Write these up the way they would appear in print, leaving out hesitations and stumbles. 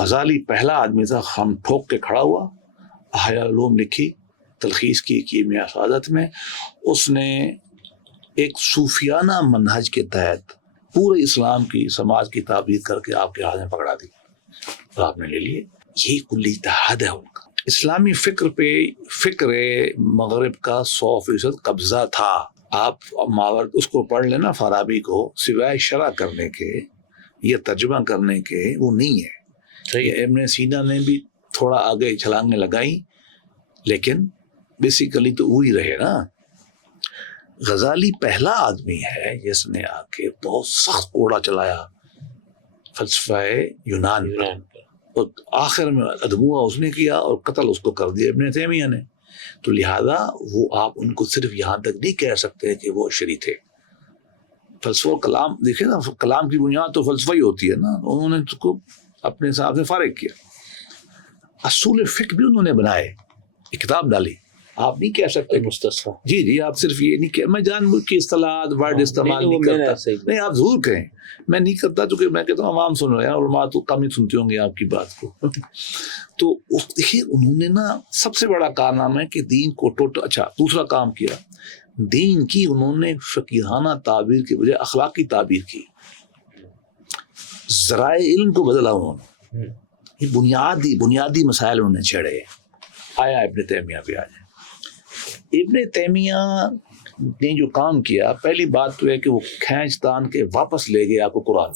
غزالی پہلا آدمی تھا ہم ٹھوک کے کھڑا ہوا، احیاء العلوم لکھی، تلخیص کی کیمیاء سعادت میں. اس نے ایک صوفیانہ منہج کے تحت پورے اسلام کی سماج کی تعبیر کر کے آپ کے ہاتھ میں پکڑا دی اور آپ نے لے لیے. یہی کلی اتحاد ہے ان کا. اسلامی فکر پہ فکر مغرب کا 100% قبضہ تھا. آپ ماورد اس کو پڑھ لینا فارابی کو، سوائے شرح کرنے کے یا ترجمہ کرنے کے وہ نہیں ہے. ابن سینا نے بھی تھوڑا آگے چھلانگیں لگائی لیکن بیسیکلی تو وہی رہے نا. غزالی پہلا آدمی ہے جس نے آ کے بہت سخت کوڑا چلایا فلسفہ یونان پر، اور آخر میں ادموا اس نے کیا اور قتل اس کو کر دیا ابن تیمیہ نے. تو لہذا وہ آپ ان کو صرف یہاں تک نہیں کہہ سکتے کہ وہ شری تھے. فلسفہ کلام دیکھیں نا، کلام کی بنیاد تو فلسفہ ہی ہوتی ہے نا. انہوں نے اس کو اپنے حساب سے فارغ کیا. اصول فقہ بھی انہوں نے بنائے، ایک کتاب ڈالی. آپ نہیں کہہ سکتے مستصفیٰ، جی آپ صرف یہ نہیں کہ میں جان بوجھ کے اصطلاحات ورڈ استعمال نہیں کرتا. نہیں آپ ضرور کہیں، میں نہیں کرتا چونکہ میں کہتا ہوں عوام سن رہے ہیں، علماء تو کم ہی سنتے ہوں گے آپ کی بات کو. تو دیکھیے انہوں نے نا سب سے بڑا کارنامہ ہے کہ دین کو اچھا دوسرا کام کیا، دین کی انہوں نے فقیہانہ تعبیر کی بجائے اخلاقی تعبیر کی. ذرائع علم کو بدلا انہوں نے. یہ بنیادی مسائل انہوں نے چھیڑے. آیا ابن تیمیہ پہ آ جائے. ابن تیمیہ نے جو کام کیا، پہلی بات تو ہے کہ وہ کھینچ تان کے واپس لے گئے آپ کو قرآن.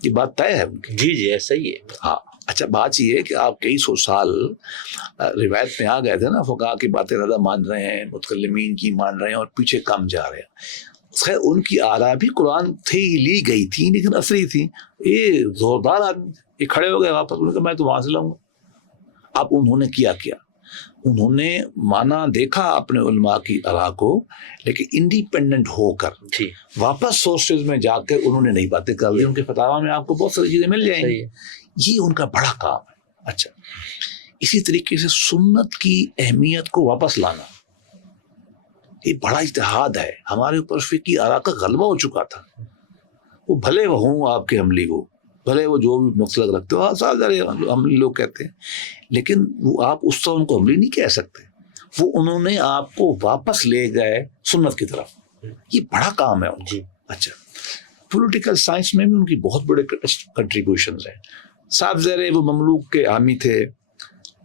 یہ بات طے ہے ان کی. جی ایسا ہی ہے. ہاں اچھا بات یہ ہے کہ آپ کئی سو سال روایت میں آ گئے تھے نا، فقہا کی باتیں زیادہ مان رہے ہیں، متکلمین کی مان رہے ہیں اور پیچھے کم جا رہے ہیں. خیر ان کی آراء بھی قرآن تھی لی گئی تھی لیکن اصلی تھی. یہ زوردار آدمی یہ کھڑے ہو گئے واپس، انہوں نے کہا میں تو وہاں سے لاؤں گا. اب انہوں نے کیا انہوں نے مانا دیکھا اپنے علماء کی آراء کو، لیکن انڈیپینڈنٹ ہو کر واپس سورسز میں جا کر انہوں نے نئی باتیں کر لی. ان کے فتاویٰ میں آپ کو بہت ساری چیزیں مل جائیں گی. یہ ان کا بڑا کام ہے. اچھا اسی طریقے سے سنت کی اہمیت کو واپس لانا، یہ بڑا اجتہاد ہے. ہمارے اوپر فقہی آراء کا غلبہ ہو چکا تھا. وہ بھلے وہ ہوں آپ کے عملی، وہ بھلے وہ جو بھی مسلک رکھتے ہو، سارے عملی لوگ کہتے ہیں، لیکن وہ آپ اس طرح ان کو عملی نہیں کہہ سکتے. وہ انہوں نے آپ کو واپس لے گئے سنت کی طرف. یہ بڑا کام ہے ان کی. اچھا پولیٹیکل سائنس میں بھی ان کی بہت بڑے کنٹریبیوشنز ہیں. صاحب زیر وہ مملوک کے حامی تھے.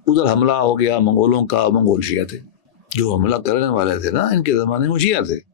ادھر حملہ ہو گیا منگولوں کا، منگول شیعہ تھے. جو حملہ کرنے والے تھے نا ان کے زمانے میں شیعہ تھے.